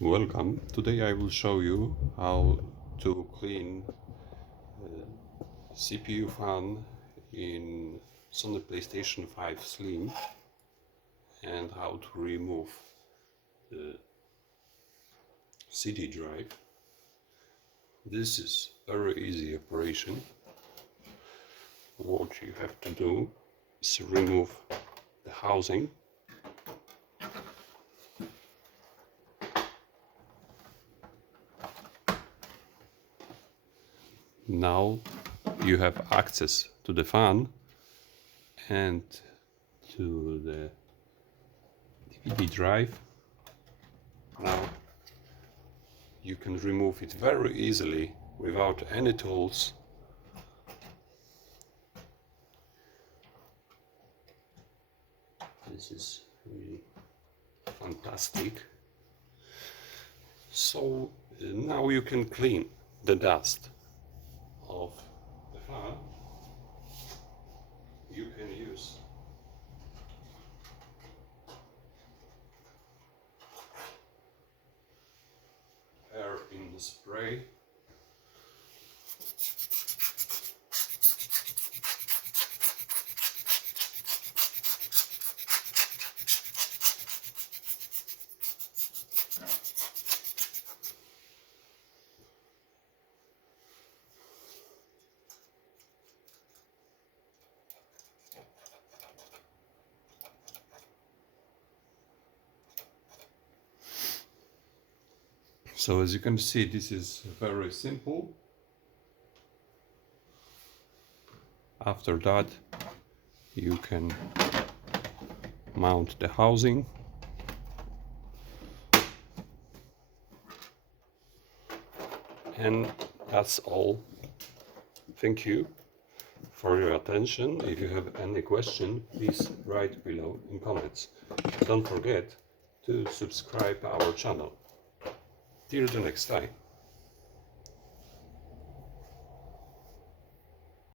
Welcome. Today I will show you how to clean CPU fan in Sony PlayStation 5 Slim and how to remove the CD drive. This is very easy operation. What you have to do is remove the housing. Now you have access to the fan and to the DVD drive. Now you can remove it very easily without any tools. This is really fantastic. So now you can clean the dust of the fan. You can use air in the spray. So as you can see, this is very simple. After that, you can mount the housing. And that's all. Thank you for your attention. If you have any question, please write below in comments. Don't forget to subscribe our channel. Till the next time.